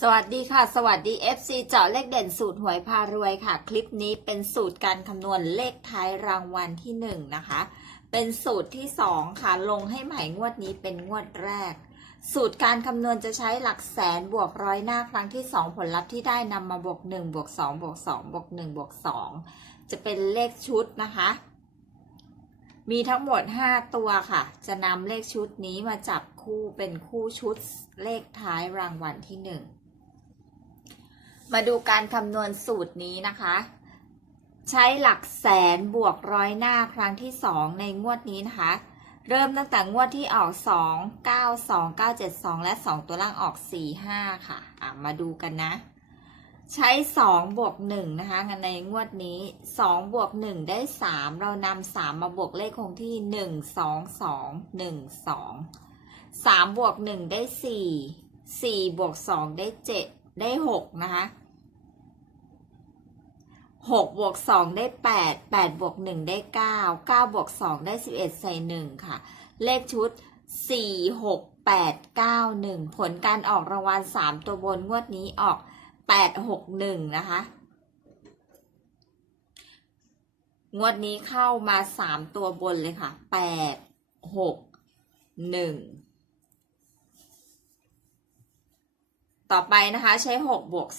สวัสดีค่ะ สวัสดี FC เจาะเลขเด่นสูตรหวยพารวยค่ะ คลิปนี้เป็นสูตรการคำนวณเลขท้ายรางวัลที่1นะคะ เป็นสูตรที่ 2 ค่ะ ลงให้ใหม่งวดนี้เป็นงวดแรก สูตรการคำนวณจะใช้หลักแสนบวกร้อยหน้าครั้งที่ 2 ผลลัพธ์ที่ได้นำมาบวก1บวก2บวก2บวก1บวก2จะเป็นเลขชุดนะคะ มีทั้งหมด 5 ตัวค่ะ จะนำเลขชุดนี้มาจับคู่เป็นคู่ชุดเลขท้ายรางวัลที่ 1 มาดูการคำนวณสูตรนี้นะคะ ใช้หลักแสนบวกร้อยหน้าครั้งที่ 2 ในงวดนี้นะคะ เริ่มตั้งแต่งวดที่ออก 2 9 2 9 7 2 และ 2 ตัวล่างออก 4 5 ค่ะะมาดูกันนะ ใช้ 2 บวก 1 นะคะในงวดนี้ 2 บวก 1 ได้ 3 เรานำ3 มาบวกเลขคงที่ 1 2 2 1 2 3 บวก 1 ได้ 4 4 บวก 2 ได้ 7 ได้หกนะคะหกบวกสองได้แปดแปดบวกหนึ่งได้เก้าเก้าบวกสองได้สิบเอ็ดใส่หนึ่งค่ะ เลขชุดสี่หกแปดเก้าหนึ่งผลการออกรางวัลสามตัวบนงวดนี้ออกแปดหกหนึ่งนะคะงวดนี้เข้ามาสามตัวบนเลยค่ะแปดหกหนึ่ง ต่อไปนะคะใช้6บวก0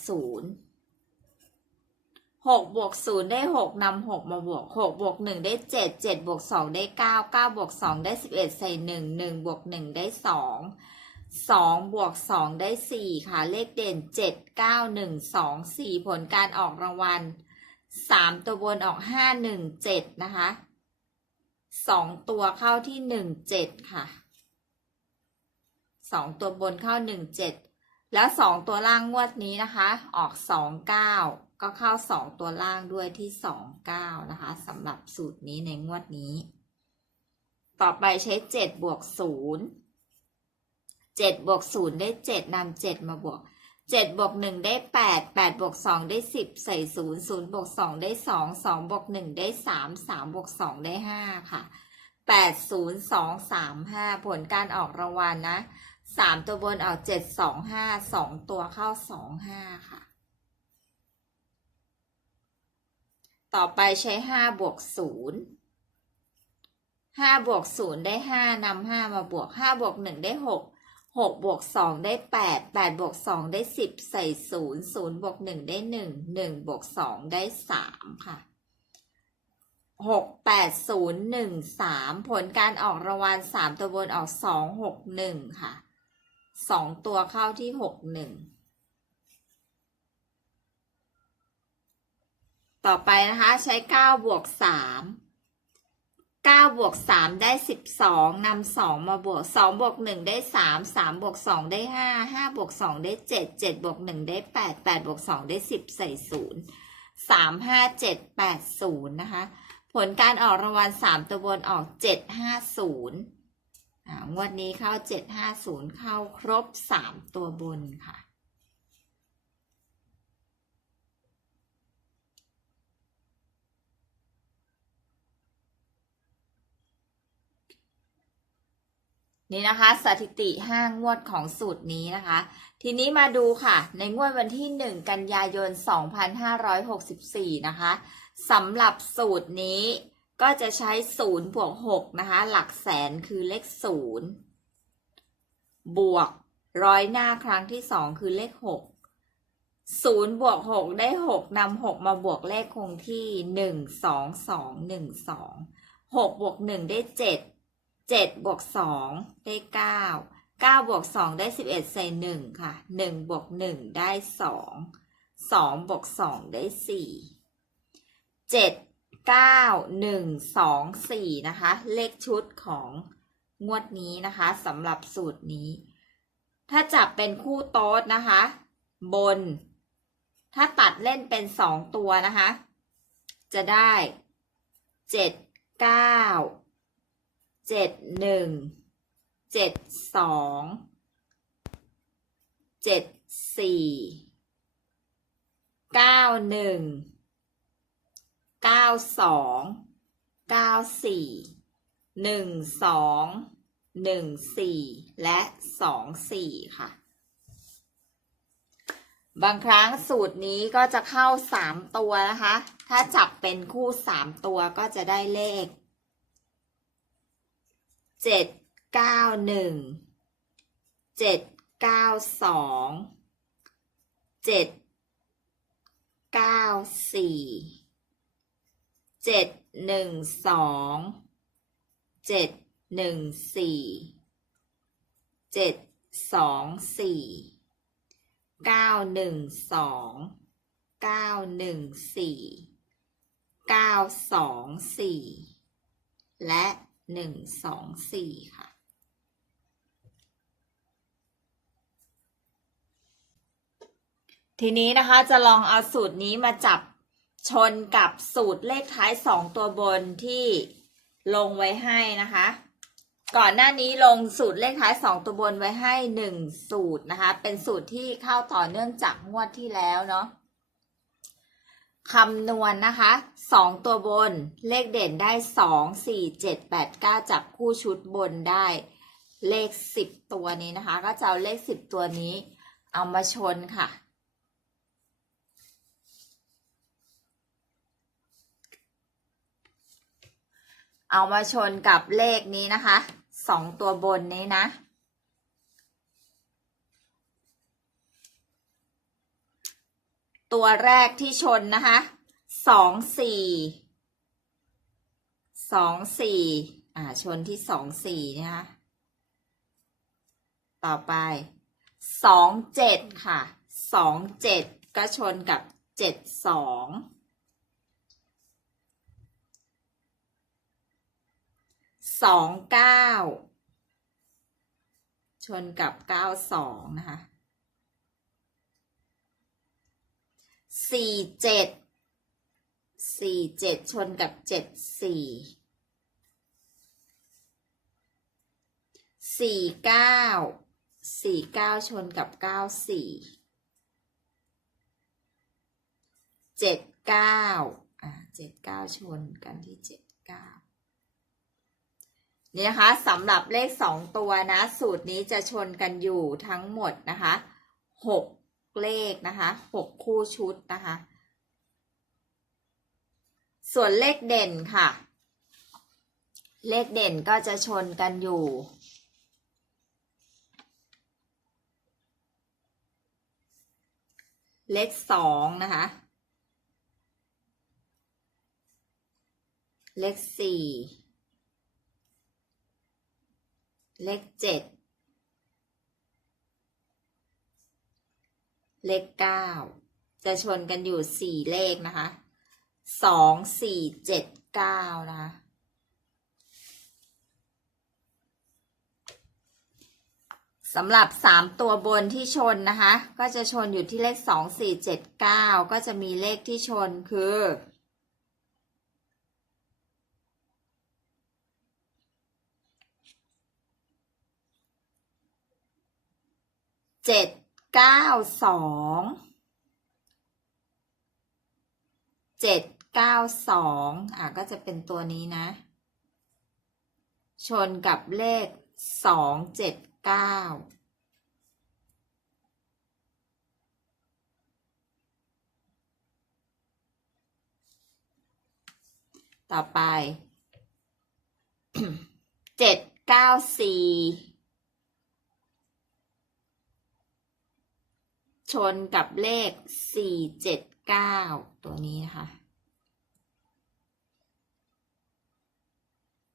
6บวก0ได้6นำ6มาบวก6บวก1ได้7 7บวก2ได้9 9บวก2ได้11ใส่1 1บวก1ได้2 2บวก2ได้4ค่ะเลขเด่น7 9 1 2 4ผลการออกรางวัล3ตัวบนออก5 1 7นะคะ2ตัวเข้าที่1 7ค่ะ2ตัวบนเข้า1 7 แล้วสองตัวล่างงวดนี้นะคะ ออกสองเก้าก็เข้าสองตัวล่างด้วยที่สองเก้านะคะสำหรับสูตรนี้ในงวดนี้ ต่อไปใช้เจ็ดบวกศูนย์เจ็ดบวกศูนย์ได้เจ็ดนำเจ็ดมาบวกเจ็ดบวกหนึ่งได้แปดแปดบวกสองได้สิบใส่ศูนย์ศูนย์บวกสองได้สองสองบวกหนึ่งได้สามสามบวกสองได้ห้าค่ะแปดศูนย์สองสามห้าผลการออกรางวัลนะ สามตัวบนออกเจ็ดสองห้าสองตัวเข้าสองห้าค่ะ ต่อไปใช้ห้าบวกศูนย์ห้าบวกศูนย์ได้ห้านำห้ามาบวกห้าบวกหนึ่งได้หกหกบวกสองได้แปดแปดบวกสองได้สิบใส่ศูนย์ศูนย์บวกหนึ่งได้หนึ่งหนึ่งบวกสองได้สามค่ะหกแปดศูนย์หนึ่งสามผลการออกรางวัลสามตัวบนออกสองหกหนึ่งค่ะ สองตัวเข้าที่หกหนึ่งต่อไปนะคะใช้เก้าบวกสามเก้าบวกสามได้สิบสองนำสองมาบวกสองบวกหนึ่งได้สามสามบวกสองได้ห้าห้าบวกสองได้เจ็ดเจ็ดบวกหนึ่งได้แปดแปดบวกสองได้สิบใส่ศูนย์สามห้าเจ็ดแปดศูนย์นะคะ ผลการออกรางวัลสามตัวบนออกเจ็ดห้าศูนย์ งวดนี้เข้า 7 5 0 เข้าครบ 3 ตัวบนค่ะ นี่นะคะ สถิติ5งวดของสูตรนี้นะคะ ทีนี้มาดูค่ะ ในงวดวันที่ 1 กันยายน 2564 นะคะสำหรับสูตรนี้ ก็จะใช้0บวก6นะคะ หลักแสนคือเลข0บวกร้อยหน้าครั้งที่2คือเลข6 0บวก6ได้6นำ6มาบวกเลขคงที่1 2 2 1 2 6บวก1ได้7เจ็ดบวกสองได้เก้าเก้าบวกสองได้สิบเอ็ดใส่หนึ่งค่ะหนึ่งบวกหนึ่งได้สองสองบวกสองได้สี่เจ็ด เก้าหนึ่งสองสี่นะคะ เลขชุดของงวดนี้นะคะสำหรับสูตรนี้ ถ้าจับเป็นคู่โต๊ดนะคะ บน ถ้าตัดเล่นเป็นสองตัวนะคะ จะได้เจ็ดเก้าเจ็ดหนึ่ง เก้าสองเก้าสี่หนึ่งสองหนึ่งสี่และสองสี่ค่ะ บางครั้งสูตรนี้ก็จะเข้าสามตัวนะคะ ถ้าจับเป็นคู่สามตัวก็จะได้เลขเจ็ดเก้าหนึ่งเจ็ดเก้าสองเจ็ดเก้าสี่ เจ็ดหนึ่งสองเจ็ดหนึ่งสี่เจ็ดสองสี่เก้าหนึ่งสองเก้าหนึ่งสี่เก้าสองสี่และหนึ่งสองสี่ค่ะทีนี้นะคะจะลองเอาสูตรนี้มาจับ ชนกับสูตรเลขท้ายสองตัวบนที่ลงไว้ให้นะคะ ก่อนหน้านี้ลงสูตรเลขท้ายสองตัวบนไว้ให้หนึ่งสูตรนะคะ เป็นสูตรที่เข้าต่อเนื่องจากงวดที่แล้วเนาะคำนวณนะคะสองตัวบนเลขเด่นได้สองสี่เจ็ดแปดเก้าจับคู่ชุดบนได้เลขสิบตัวนี้นะคะ ก็จะเอาเลขสิบตัวนี้เอามาชนค่ะ เอามาชนกับเลขนี้นะคะสองตัวบนนี้นะ ตัวแรกที่ชนนะคะสองสี่สองสี่อ่าชนที่สองสี่นะคะต่อไปสองเจ็ดค่ะสองเจ็ดก็ชนกับเจ็ดสอง สองเก้าชนกับเก้าสองนะคะสี่เจ็ดสี่เจ็ดชนกับเจ็ดสี่สี่เก้าสี่เก้าชนกับเก้าสี่เจ็ดเก้าอ่าเจ็ดเก้าชนกันที่เจ็ดเก้า นี่นะคะสำหรับเลขสองตัวนะ สูตรนี้จะชนกันอยู่ทั้งหมดนะคะหกเลขนะคะหกคู่ชุดนะคะ ส่วนเลขเด่นค่ะ เลขเด่นก็จะชนกันอยู่เลขสองนะคะ เลขสี่ เลขเจ็ดเลขเก้าจะชนกันอยู่สี่เลขนะคะสองสี่เจ็ดเก้านะคะสำหรับสามตัวบนที่ชนนะคะ ก็จะชนอยู่ที่เลขสองสี่เจ็ดเก้าก็จะมีเลขที่ชนคือ เจ็ดเก้าสองเจ็ดเก้าสองอะก็จะเป็นตัวนี้นะ ชนกับเลขสองเจ็ดเก้าต่อไปเจ็ดเก้าสี่ ชนกับเลขสี่เจ็ดเก้าตัวนี้นะคะ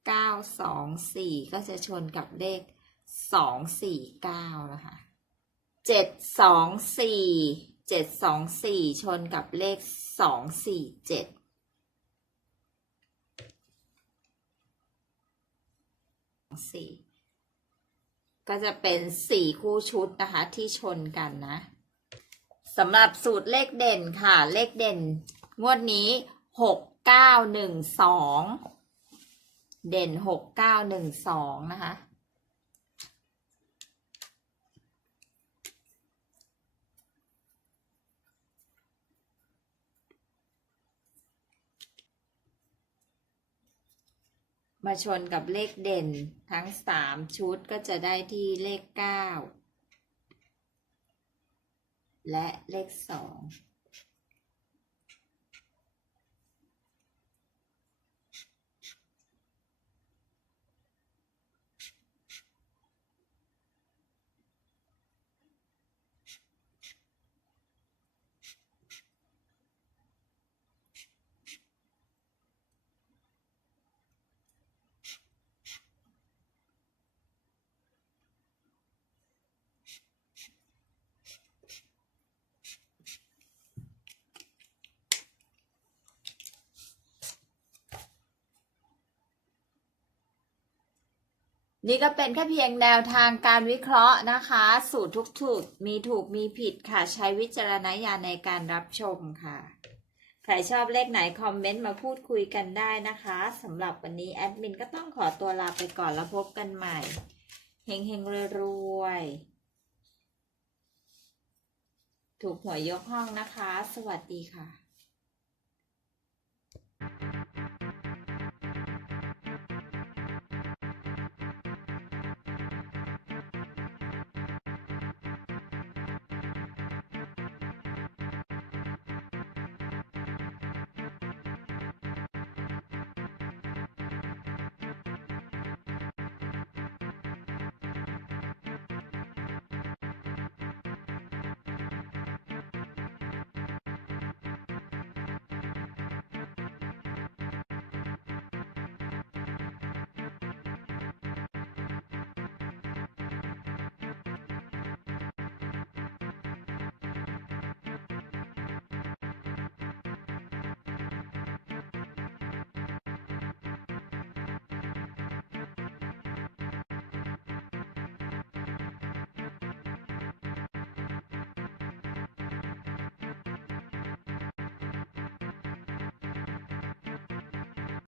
เก้าสองสี่ก็จะชนกับเลขสองสี่เก้านะคะเจ็ดสองสี่เจ็ดสองสี่ชนกับเลขสองสี่เจ็ดสี่ก็จะเป็นสี่คู่ชุดนะคะที่ชนกันนะ สำหรับสูตรเลขเด่นค่ะ เลขเด่น งวดนี้หกเก้าหนึ่งสองเด่นหกเก้าหนึ่งสองนะคะ มาชนกับเลขเด่นทั้งสามชุดก็จะได้ที่เลขเก้า และเลขสอง นี่ก็เป็นแค่เพียงแนวทางการวิเคราะห์นะคะ สูตรทุกสูตรมีถูกมีผิดค่ะ ใช้วิจารณญาณในการรับชมค่ะ ใครชอบเลขไหน คอมเมนต์มาพูดคุยกันได้นะคะสำหรับวันนี้แอดมินก็ต้องขอตัวลาไปก่อนแล้วพบกันใหม่เฮงเฮงๆรวยๆถูกหวยยกห้องนะคะ สวัสดีค่ะ